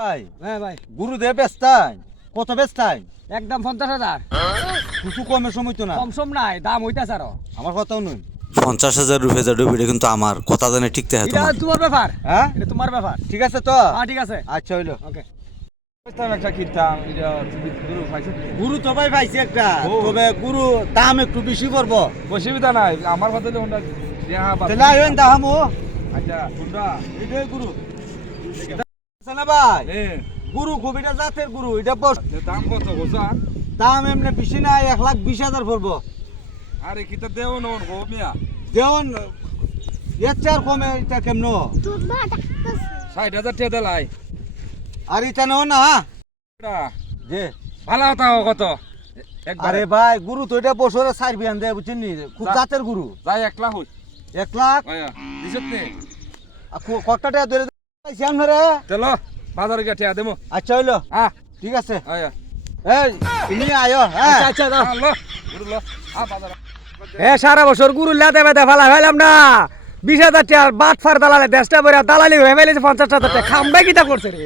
ভাই হ্যাঁ ভাই, গুরু দে বেচতাই কত বেচতাই একদম 50,000। কিছু কমের সময় তো না কম সম নাই, দাম হইতাছে আরো। আমার কথাও নই 50,000 রুপি কিন্তু আমার কথা জানে ঠিক থাকে এটা তোমার। তোমার ব্যাপার, হ্যাঁ এটা তোমার ব্যাপার। ঠিক আছে তো হ্যাঁ ঠিক আছে, আচ্ছা হইলো ওকে। একটা কিনতাম এটা গুরু খাইছে গুরু তো ভাই পাইছি একটা তবে গুরু দাম একটু বেশি পড়বো অসুবিধা নাই আমার কথা হোন্ডা তাহলে আইন দাহামু আচ্ছা হোন্ডা এটাই গুরু আছে না ভাই এ গুরু খুব এটা জাতের গুরু এটা বস দাম কত গোসান দাম এমনি বেশি না 1,20,000 পড়বো আরে কিতা দেও না গো মিয়া যেমন এর চার কমে এটা কেমন 60,000 টাকা দেলাই আর এটা নেও না যে ভালো তাও কত আরে ভাই গুরু তো এটা বছরে 4 বিয়ান দেয় বুঝছেন নি খুব জাতের গুরু যাই 1 লাখ হই 1 লাখ দিছত নে কতটা টাকা ধরে পাইছি আপনারা চলো বাজারে গিয়ে টাকা দেবো আচ্ছা হইলো হ্যাঁ ঠিক আছে আয়া এই তুমি আয়ো হ্যাঁ আচ্ছা আচ্ছা দাও। লো গুরু লো বাজারে সারা বছর গুরু লাতে বেতে ফেলা ফেলাম না, 20,000 টাকা বাট ফার দালালে 10টা বইরা দালালি হয়ে ফেলেছে 50,000 টাকা। খামবে কিটা করছে রে?